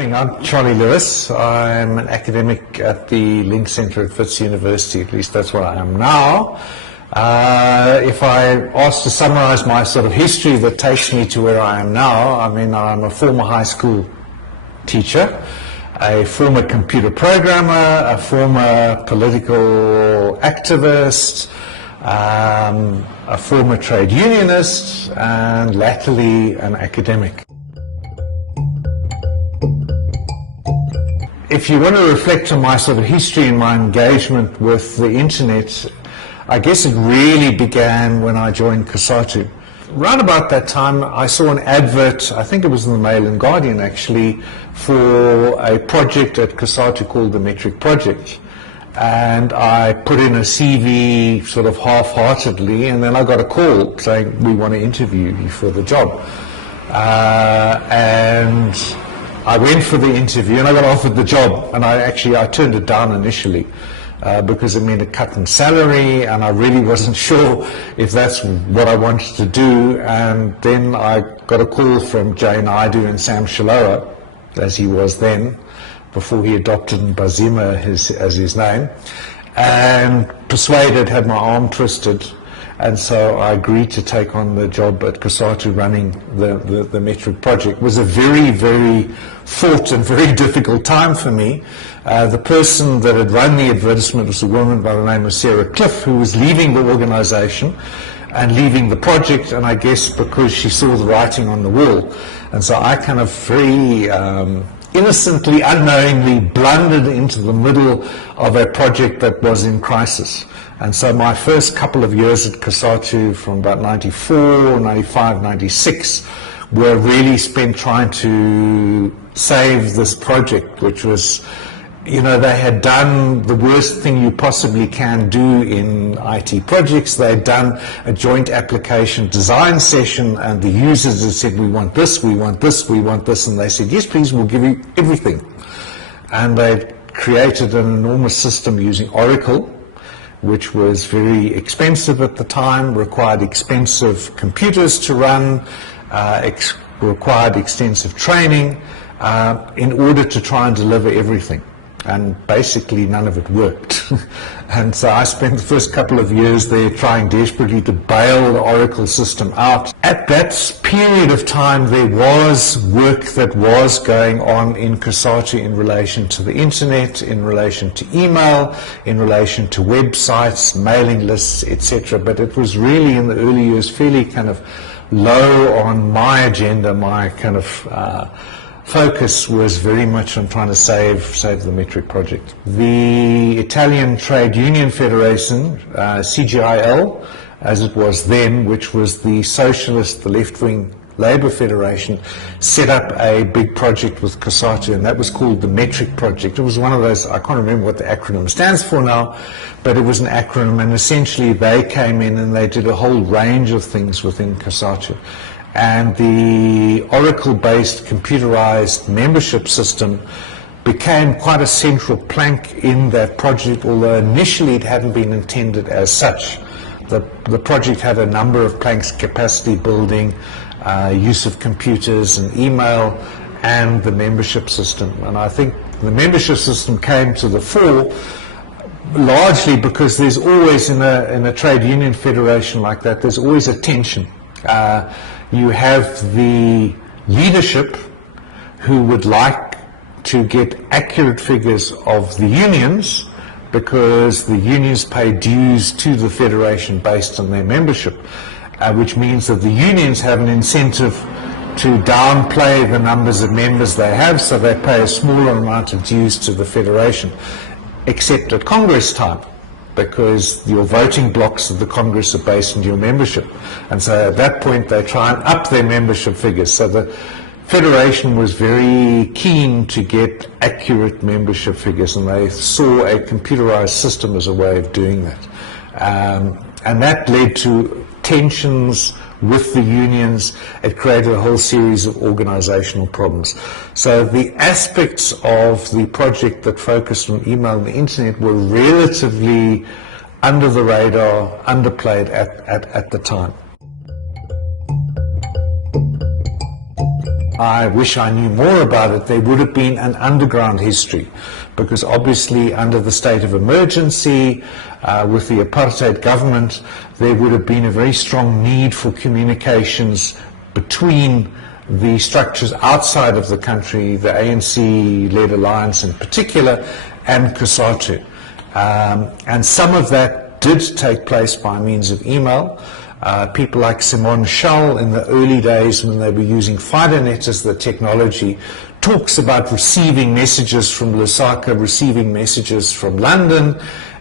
Morning, I'm Charley Lewis. I'm an academic at the Link Centre at Wits University, at least that's what I am now. If I asked to summarise my sort of history that takes me to where I am now, I mean, I'm a former high school teacher, a former computer programmer, a former political activist, a former trade unionist, and latterly an academic. If you want to reflect on my sort of history and my engagement with the internet, I guess it really began when I joined COSATU. Right about that time, I saw an advert, I think it was in the Mail and Guardian actually, for a project at COSATU called the Metric Project. And I put in a CV sort of half-heartedly, and then I got a call saying, we want to interview you for the job. And I went for the interview and I got offered the job, and I turned it down initially because it meant a cut in salary, and I really wasn't sure if that's what I wanted to do. And then I got a call from Jay Naidu and Sam Shilowa, as he was then, before he adopted Mbazima as his name, and persuaded, had my arm twisted. And so I agreed to take on the job at COSATU running the Metric Project. It was a very, very fraught and very difficult time for me. The person that had run the advertisement was a woman by the name of Sarah Cliff, who was leaving the organization and leaving the project, and I guess because she saw the writing on the wall. And so I kind of very innocently, unknowingly blundered into the middle of a project that was in crisis. And so my first couple of years at COSATU, from about 94, 95, 96, were really spent trying to save this project, which was, you know, they had done the worst thing you possibly can do in IT projects. They had done a joint application design session, and the users had said, we want this, we want this, we want this, and they said, yes, please, we'll give you everything. And they created an enormous system using Oracle, which was very expensive at the time, required expensive computers to run, required extensive training in order to try and deliver everything. And basically none of it worked. And so I spent the first couple of years there trying desperately to bail the Oracle system out. At that period of time, there was work that was going on in COSATU in relation to the internet, in relation to email, in relation to websites, mailing lists, etc. But it was really in the early years fairly kind of low on my agenda. My kind of focus was very much on trying to save the Metric Project. The Italian Trade Union Federation, CGIL, as it was then, which was the socialist, the left-wing Labour Federation, set up a big project with COSATU, and that was called the Metric Project. It was one of those, I can't remember what the acronym stands for now, but it was an acronym, and essentially they came in and they did a whole range of things within COSATU. And the Oracle-based computerized membership system became quite a central plank in that project, although initially it hadn't been intended as such. The project had a number of planks: capacity building, use of computers and email, and the membership system. And I think the membership system came to the fore largely because there's always, in a trade union federation like that, there's always a tension. You have the leadership who would like to get accurate figures of the unions, because the unions pay dues to the federation based on their membership, which means that the unions have an incentive to downplay the numbers of members they have, so they pay a smaller amount of dues to the federation, except at Congress time, because your voting blocks of the Congress are based on your membership. And so at that point they try and up their membership figures. So the Federation was very keen to get accurate membership figures, and they saw a computerized system as a way of doing that. And that led to tensions with the unions. It created a whole series of organizational problems. So the aspects of the project that focused on email and the internet were relatively under the radar, underplayed at the time. I wish I knew more about it, there would have been an underground history, because obviously under the state of emergency, with the apartheid government, there would have been a very strong need for communications between the structures outside of the country, the ANC-led alliance in particular, and COSATU. And some of that did take place by means of email. People like Simon Schall in the early days when they were using FidoNet as the technology talks about receiving messages from Lusaka, receiving messages from London,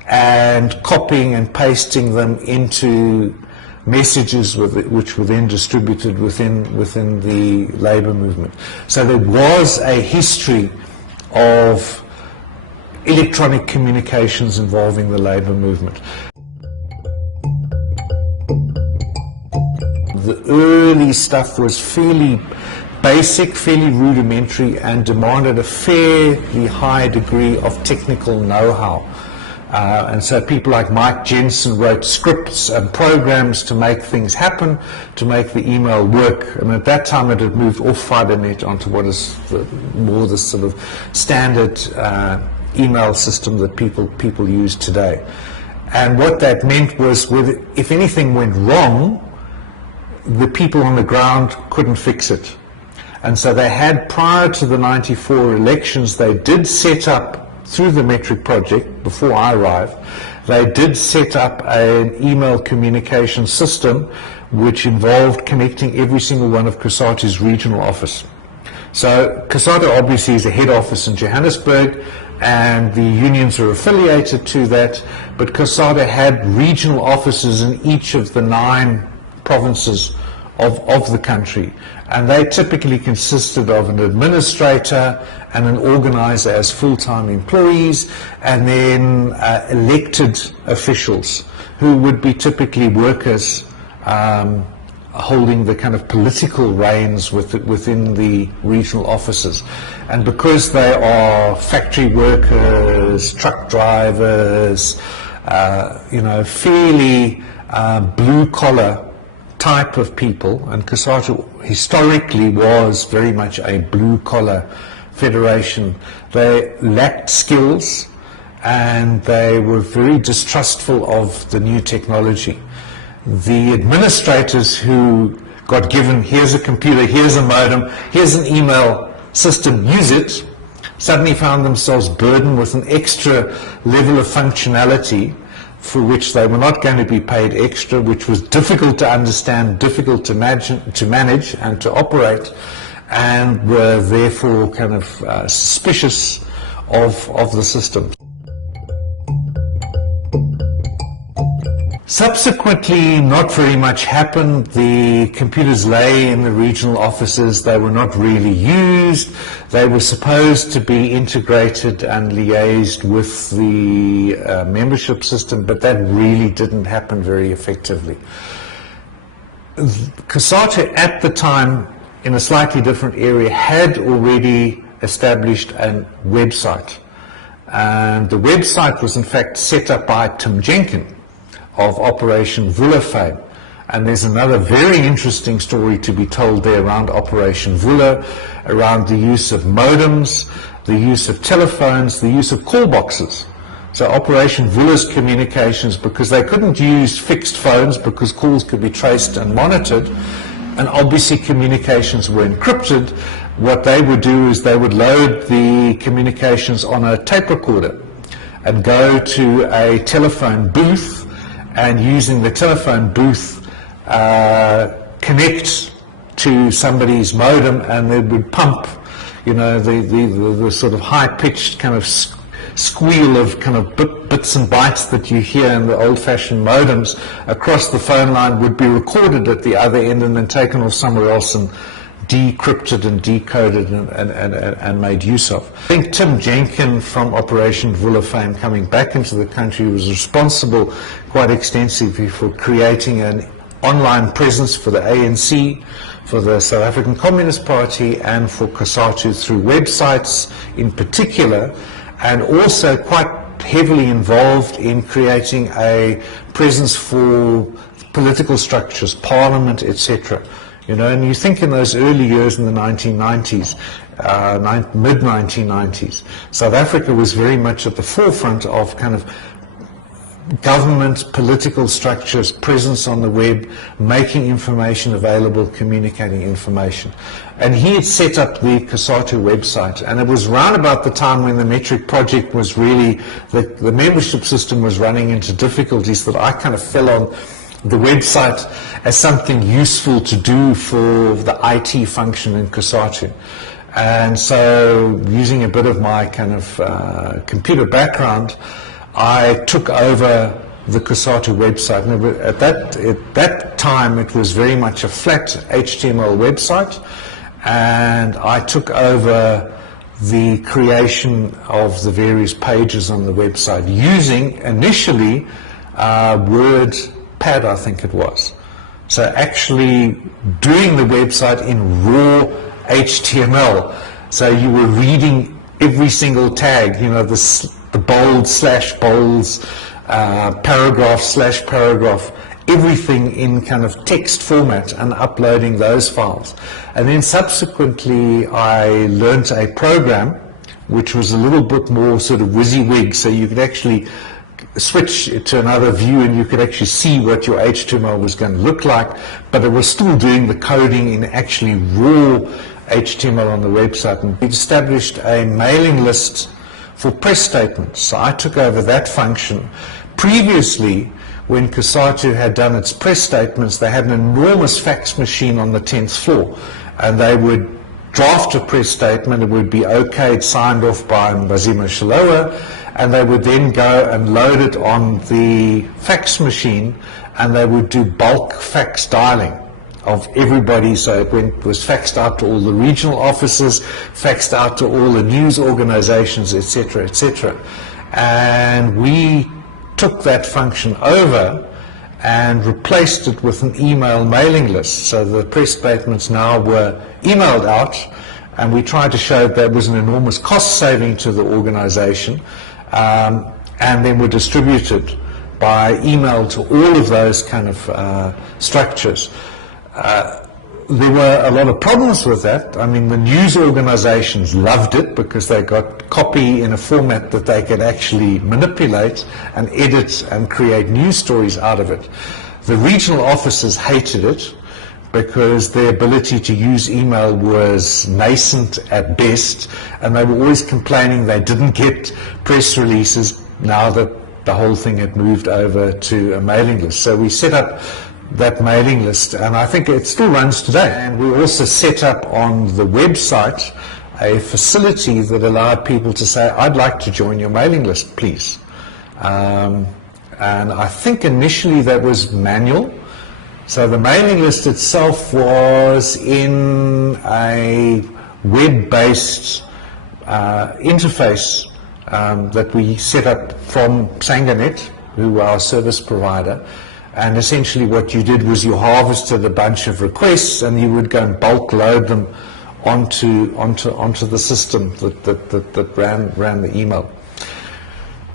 and copying and pasting them into messages which were then distributed within the labour movement. So there was a history of electronic communications involving the labour movement. The early stuff was fairly basic, fairly rudimentary, and demanded a fairly high degree of technical know-how. And so people like Mike Jensen wrote scripts and programs to make things happen, to make the email work. And at that time it had moved off FidoNet onto what is more the sort of standard email system that people use today. And what that meant was, if anything went wrong, the people on the ground couldn't fix it. And so they had, prior to the 94 elections, they did set up, through the Metric project, before I arrived, they did set up an email communication system which involved connecting every single one of COSATU's regional office. So COSATU obviously is a head office in Johannesburg, and the unions are affiliated to that, but COSATU had regional offices in each of the 9 provinces of the country, and they typically consisted of an administrator and an organizer as full-time employees, and then elected officials who would be typically workers holding the kind of political reins within the regional offices. And because they are factory workers, truck drivers, fairly blue-collar type of people, and COSATU historically was very much a blue-collar federation, they lacked skills and they were very distrustful of the new technology. The administrators who got given, here's a computer, here's a modem, here's an email system, use it, suddenly found themselves burdened with an extra level of functionality for which they were not going to be paid extra, which was difficult to understand, difficult to manage and to operate, and were therefore kind of suspicious of the system. Subsequently, not very much happened. The computers lay in the regional offices. They were not really used. They were supposed to be integrated and liaised with the membership system, but that really didn't happen very effectively. COSATU at the time, in a slightly different area, had already established a website. And the website was in fact set up by Tim Jenkin of Operation Vula fame. And there's another very interesting story to be told there around Operation Vula, around the use of modems, the use of telephones, the use of call boxes. So Operation Vula's communications, because they couldn't use fixed phones because calls could be traced and monitored, and obviously communications were encrypted, what they would do is they would load the communications on a tape recorder and go to a telephone booth, and using the telephone booth connect to somebody's modem, and they would pump, the sort of high-pitched kind of squeal of kind of bits and bytes that you hear in the old-fashioned modems across the phone line would be recorded at the other end and then taken off somewhere else and decrypted and decoded and made use of. I think Tim Jenkin from Operation Vula fame coming back into the country was responsible quite extensively for creating an online presence for the ANC, for the South African Communist Party, and for COSATU through websites in particular, and also quite heavily involved in creating a presence for political structures, parliament, etc., You know, and you think in those early years in the 1990s, mid-1990s, South Africa was very much at the forefront of kind of government, political structures, presence on the web, making information available, communicating information. And he had set up the COSATU website, and it was round about the time when the Metric project was really, the membership system was running into difficulties, that I kind of fell on the website as something useful to do for the IT function in COSATU. And so, using a bit of my kind of computer background, I took over the COSATU website, and at that time it was very much a flat HTML website, and I took over the creation of the various pages on the website using initially WordPad, I think it was. So actually doing the website in raw HTML. So you were reading every single tag, you know, the bold slash bolds, paragraph slash paragraph, everything in kind of text format, and uploading those files. And then subsequently I learnt a program which was a little bit more sort of WYSIWYG, so you could actually switch to another view and you could actually see what your HTML was going to look like, but it was still doing the coding in actually raw HTML on the website. And we established a mailing list for press statements. So I took over that function. Previously, when COSATU had done its press statements, they had an enormous fax machine on the 10th floor, and they would draft a press statement, it would be okayed, signed off by Mbazima Shalowa, and they would then go and load it on the fax machine, and they would do bulk fax dialing of everybody. So it was faxed out to all the regional offices, faxed out to all the news organizations, etc., etc. And we took that function over and replaced it with an email mailing list. So the press statements now were emailed out, and we tried to show that there was an enormous cost saving to the organization, and then were distributed by email to all of those kind of structures. There were a lot of problems with that. I mean, the news organizations loved it because they got copy in a format that they could actually manipulate and edit and create news stories out of it. The regional offices hated it because their ability to use email was nascent at best, and they were always complaining they didn't get press releases now that the whole thing had moved over to a mailing list. So we set up that mailing list, and I think it still runs today. And we also set up on the website a facility that allowed people to say, I'd like to join your mailing list, please. And I think initially that was manual. So the mailing list itself was in a web-based interface that we set up from Sanganet, who were our service provider. And essentially what you did was you harvested a bunch of requests, and you would go and bulk load them onto the system that ran the email.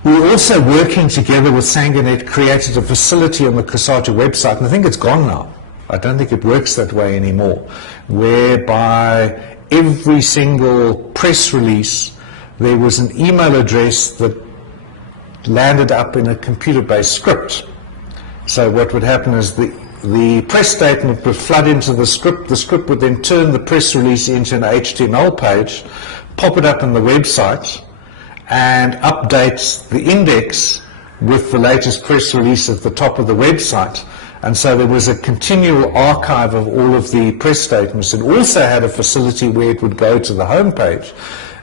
We were also working together with Sanganet, created a facility on the COSATU website, and I think it's gone now. I don't think it works that way anymore, whereby every single press release, there was an email address that landed up in a computer-based script. So what would happen is the press statement would flood into the script would then turn the press release into an HTML page, pop it up on the website, and update the index with the latest press release at the top of the website. And so there was a continual archive of all of the press statements. It also had a facility where it would go to the home page,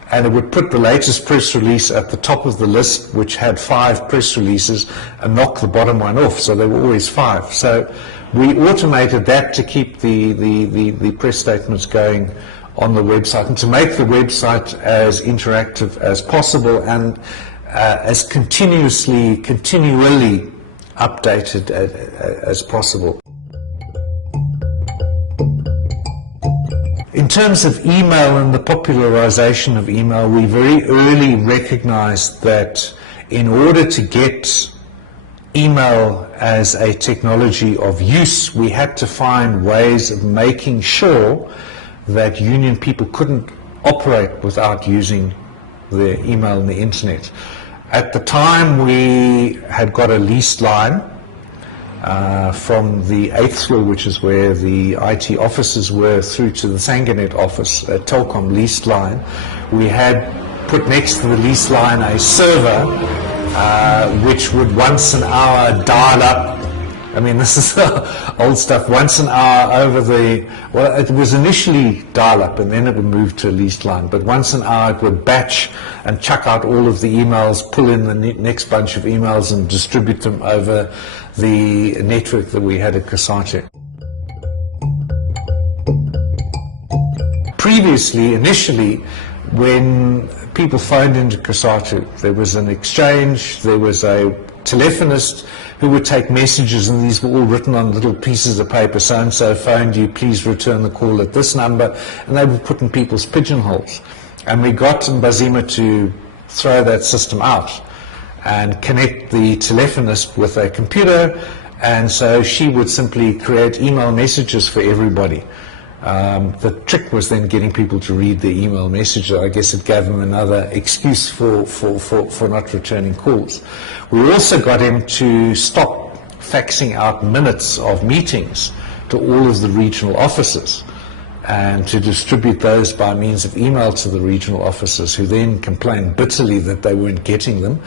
and it would put the latest press release at the top of the list, which had 5 press releases, and knock the bottom one off, so there were always 5. So we automated that to keep the press statements going on the website, and to make the website as interactive as possible and as continually updated as possible. In terms of email and the popularization of email, we very early recognized that in order to get email as a technology of use, we had to find ways of making sure that union people couldn't operate without using the email and the internet. At the time, we had got a leased line from the 8th floor, which is where the IT offices were, through to the Sanganet office, a Telkom leased line. We had put next to the leased line a server which would once an hour dial up. I mean, this is old stuff. Once an hour over the, well, it was initially dial-up and then it would move to a leased line, but once an hour it would batch and chuck out all of the emails, pull in the next bunch of emails and distribute them over the network that we had at COSATU. Previously, initially, when people phoned into COSATU, there was an exchange, there was a telephonist who would take messages, and these were all written on little pieces of paper. So-and-so phoned you, please return the call at this number, and they were put in people's pigeonholes. And we got Mbazima to throw that system out and connect the telephonist with a computer, and so she would simply create email messages for everybody. The trick was then getting people to read the email message. I guess it gave them another excuse for not returning calls. We also got him to stop faxing out minutes of meetings to all of the regional offices and to distribute those by means of email to the regional offices, who then complained bitterly that they weren't getting them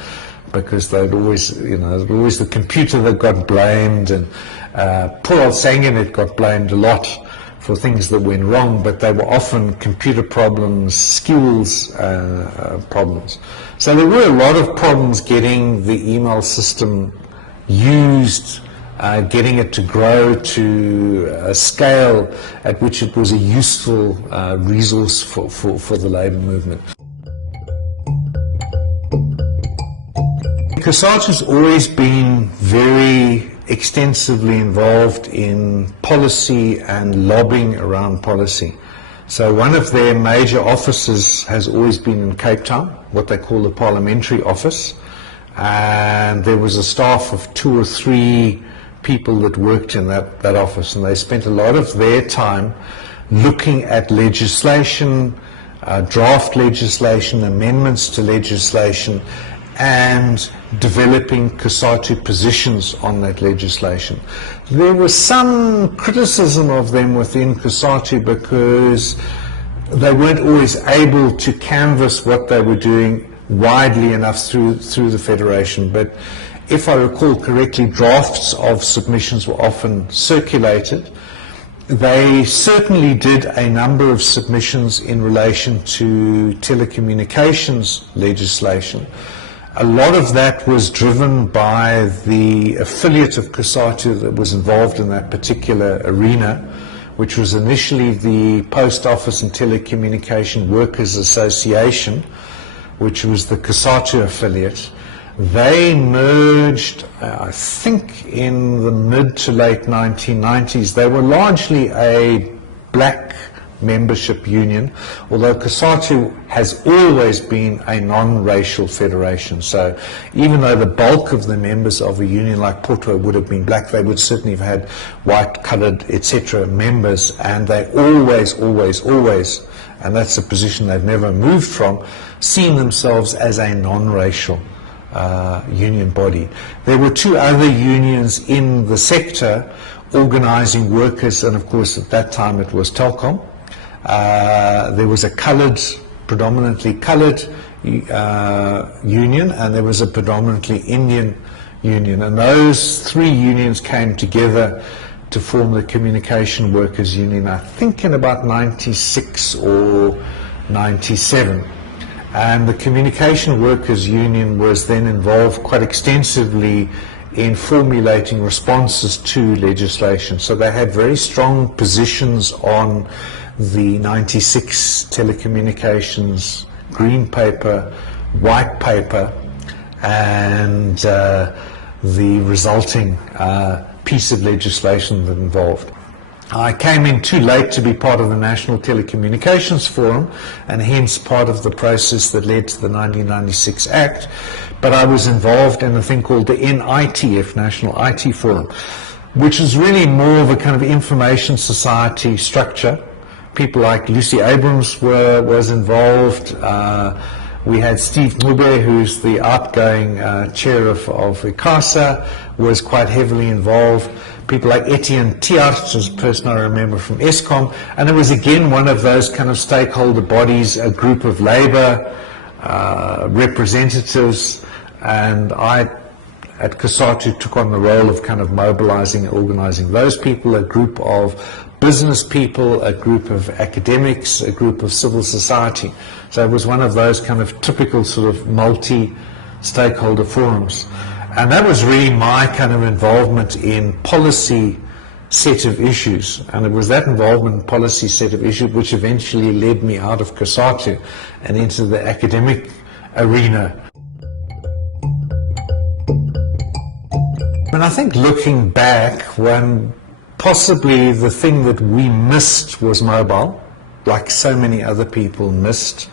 because they'd always, always the computer that got blamed, and poor old Sanganet got blamed a lot for things that went wrong, but they were often computer problems, skills problems. So there were a lot of problems getting the email system used, getting it to grow to a scale at which it was a useful resource for the labour movement. COSATU's always been very extensively involved in policy and lobbying around policy. So one of their major offices has always been in Cape Town, what they call the parliamentary office, and there was a staff of 2 or 3 people that worked in that office, and they spent a lot of their time looking at legislation, draft legislation, amendments to legislation, and developing COSATU positions on that legislation. There was some criticism of them within COSATU because they weren't always able to canvass what they were doing widely enough through the Federation. But if I recall correctly, drafts of submissions were often circulated. They certainly did a number of submissions in relation to telecommunications legislation. A lot of that was driven by the affiliate of COSATU that was involved in that particular arena, which was initially the Post Office and Telecommunication Workers Association, which was the COSATU affiliate. They merged, I think, in the mid to late 1990s. They were largely a black membership union, although COSATU has always been a non-racial federation. So even though the bulk of the members of a union like Porto would have been black, they would certainly have had white, coloured, etc. members, and they always, and that's a position they've never moved from, seen themselves as a non-racial union body. There were 2 other unions in the sector organising workers, and of course at that time it was Telkom. There was a predominantly coloured union, and there was a predominantly Indian union, and those 3 unions came together to form the Communication Workers Union, I think in about 96 or 97. And the Communication Workers Union was then involved quite extensively in formulating responses to legislation. So they had very strong positions on the 96 telecommunications green paper, white paper, and the resulting piece of legislation that involved. I came in too late to be part of the National Telecommunications Forum, and hence part of the process that led to the 1996 Act. But I was involved in a thing called the NITF, National IT Forum, which is really more of a kind of information society structure. People like Lucy Abrams was involved. We had Steve Mube, who's the outgoing chair of ICASA, was quite heavily involved. People like Etienne Tiart, who's a person I remember from ESCOM, and it was again one of those kind of stakeholder bodies, a group of labor representatives, and I at COSATU took on the role of kind of mobilizing and organizing those people, a group of business people, a group of academics, a group of civil society. So it was one of those kind of typical sort of multi-stakeholder forums. And that was really my kind of involvement in policy set of issues. And it was that involvement in policy set of issues which eventually led me out of COSATU and into the academic arena. And I think looking back, when possibly the thing that we missed was mobile, like so many other people missed.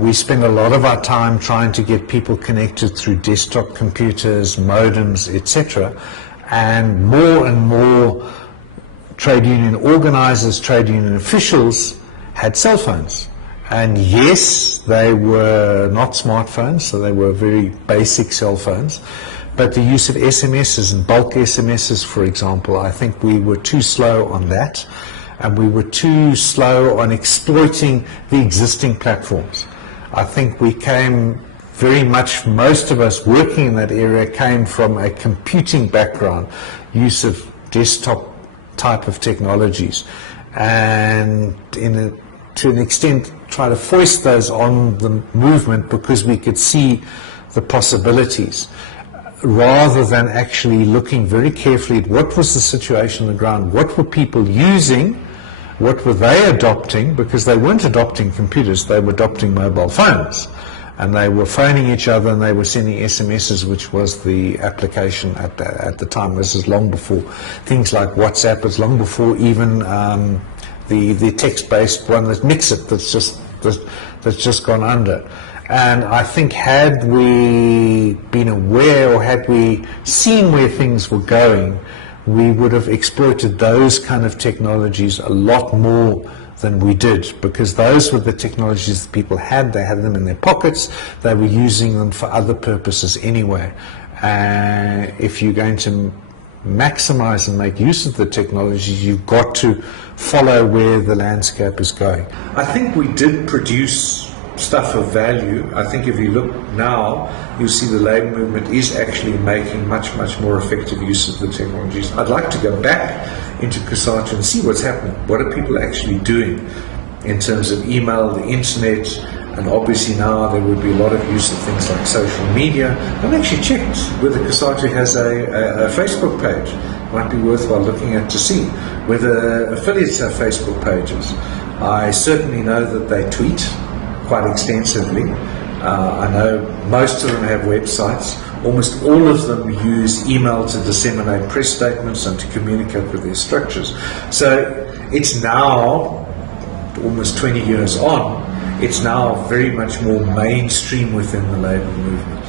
We spend a lot of our time trying to get people connected through desktop computers, modems, etc. And more trade union organizers, trade union officials had cell phones. And yes, they were not smartphones, so they were very basic cell phones. But the use of SMSs and bulk SMSs, for example, I think we were too slow on that. And we were too slow on exploiting the existing platforms. I think we came very much, most of us working in that area came from a computing background, use of desktop type of technologies, and to an extent try to foist those on the movement because we could see the possibilities, rather than actually looking very carefully at what was the situation on the ground, what were people using, what were they adopting, because they weren't adopting computers, they were adopting mobile phones. And they were phoning each other and they were sending SMSs, which was the application at the time. This is long before things like WhatsApp, it's long before even the text-based one, that Mixit, that's just gone under. And I think had we been aware, or had we seen where things were going, we would have exploited those kind of technologies a lot more than we did, because those were the technologies that people had. They had them in their pockets. They were using them for other purposes anyway. If you're going to maximize and make use of the technologies, you've got to follow where the landscape is going. I think we did produce stuff of value. I think if you look now, you'll see the labour movement is actually making much more effective use of the technologies. I'd like to go back into COSATU and see what's happening. What are people actually doing in terms of email, the internet, and obviously now there would be a lot of use of things like social media. I've actually checked whether COSATU has a Facebook page. Might be worthwhile looking at to see whether affiliates have Facebook pages. I certainly know that they tweet quite extensively. I know most of them have websites. Almost all of them use email to disseminate press statements and to communicate with their structures. So it's now, almost 20 years on, it's now very much more mainstream within the labour movement.